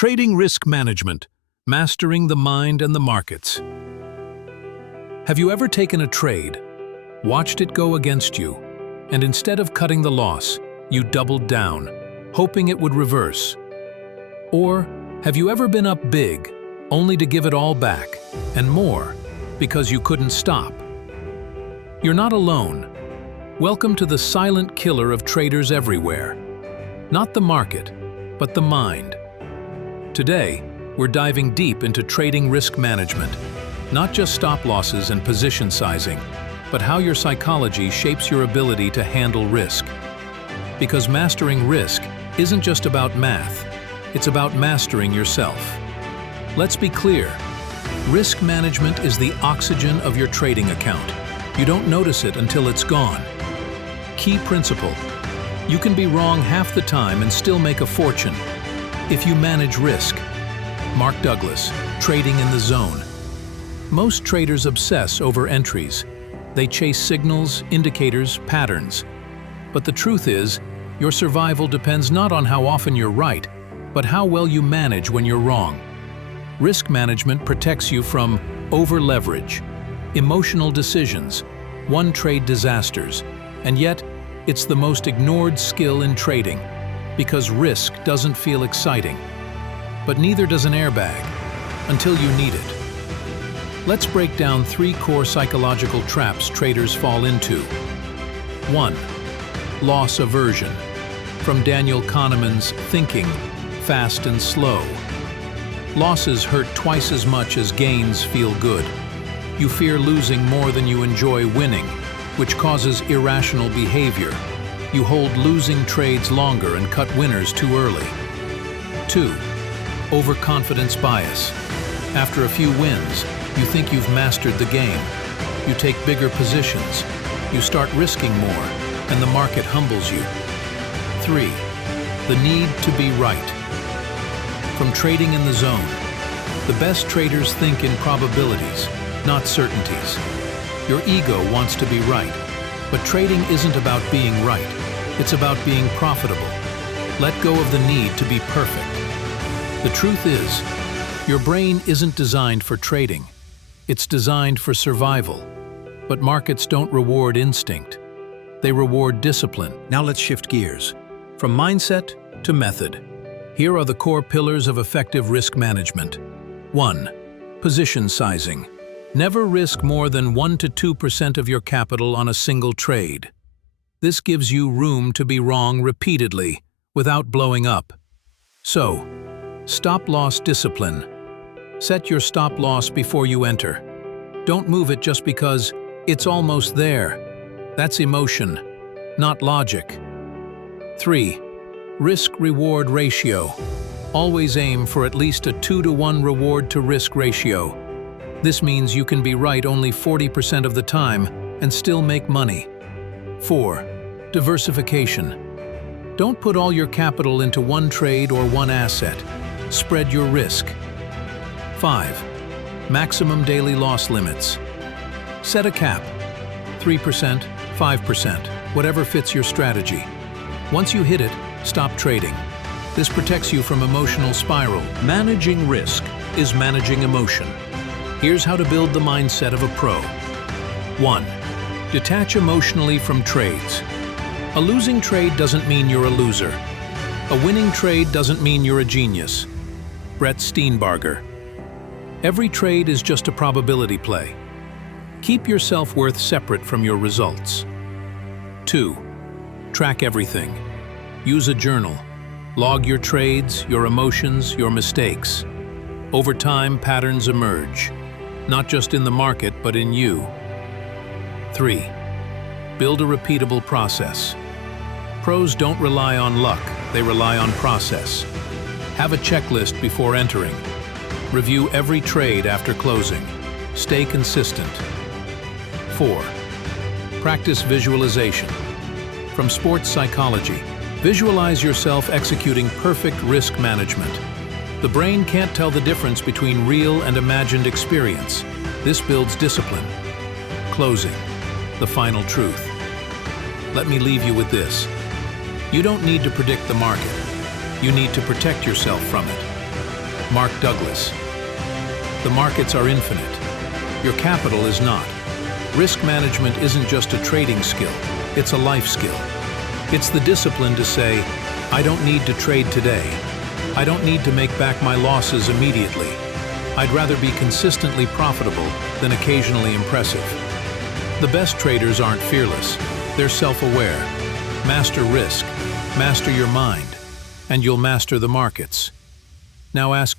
Trading risk management, mastering the mind and the markets. Have you ever taken a trade, watched it go against you, and instead of cutting the loss, you doubled down, hoping it would reverse? Or have you ever been up big, only to give it all back, and more, because you couldn't stop? You're not alone. Welcome to the silent killer of traders everywhere. Not the market, but the mind. Today, we're diving deep into trading risk management, not just stop losses and position sizing, but how your psychology shapes your ability to handle risk. Because mastering risk isn't just about math, it's about mastering yourself. Let's be clear, risk management is the oxygen of your trading account. You don't notice it until it's gone. Key principle: you can be wrong half the time and still make a fortune if you manage risk. Mark Douglas, Trading in the Zone. Most traders obsess over entries. They chase signals, indicators, patterns. But the truth is, your survival depends not on how often you're right, but how well you manage when you're wrong. Risk management protects you from over-leverage, emotional decisions, one-trade disasters, and yet, it's the most ignored skill in trading, because risk doesn't feel exciting. But neither does an airbag, until you need it. Let's break down 3 core psychological traps traders fall into. 1. Loss aversion. From Daniel Kahneman's Thinking, Fast and Slow. Losses hurt twice as much as gains feel good. You fear losing more than you enjoy winning, which causes irrational behavior. You hold losing trades longer and cut winners too early. 2. Overconfidence bias. After a few wins, you think you've mastered the game. You take bigger positions. You start risking more, and the market humbles you. 3. The need to be right. From Trading in the Zone, the best traders think in probabilities, not certainties. Your ego wants to be right, but trading isn't about being right. It's about being profitable. Let go of the need to be perfect. The truth is, your brain isn't designed for trading. It's designed for survival. But markets don't reward instinct. They reward discipline. Now let's shift gears. From mindset to method. Here are the core pillars of effective risk management. 1. Position sizing. Never risk more than 1 to 2% of your capital on a single trade. This gives you room to be wrong repeatedly without blowing up. So, stop-loss discipline. Set your stop-loss before you enter. Don't move it just because it's almost there. That's emotion, not logic. 3. Risk-reward ratio. Always aim for at least a 2-to-1 reward-to-risk ratio. This means you can be right only 40% of the time and still make money. 4. Diversification. Don't put all your capital into one trade or one asset. Spread your risk. 5. Maximum daily loss limits. Set a cap. 3%, 5%, whatever fits your strategy. Once you hit it, stop trading. This protects you from emotional spiral. Managing risk is managing emotion. Here's how to build the mindset of a pro. 1. Detach emotionally from trades. A losing trade doesn't mean you're a loser. A winning trade doesn't mean you're a genius. Brett Steenbarger. Every trade is just a probability play. Keep your self-worth separate from your results. 2. Track everything. Use a journal. Log your trades, your emotions, your mistakes. Over time, patterns emerge. Not just in the market, but in you. 3. Build a repeatable process. Pros don't rely on luck, they rely on process. Have a checklist before entering. Review every trade after closing. Stay consistent. 4. Practice visualization. From sports psychology, visualize yourself executing perfect risk management. The brain can't tell the difference between real and imagined experience. This builds discipline. Closing. The final truth. Let me leave you with this. You don't need to predict the market. You need to protect yourself from it. Mark Douglas. The markets are infinite. Your capital is not. Risk management isn't just a trading skill, it's a life skill. It's the discipline to say, I don't need to trade today. I don't need to make back my losses immediately. I'd rather be consistently profitable than occasionally impressive. The best traders aren't fearless, they're self-aware. Master risk, master your mind, and you'll master the markets. Now ask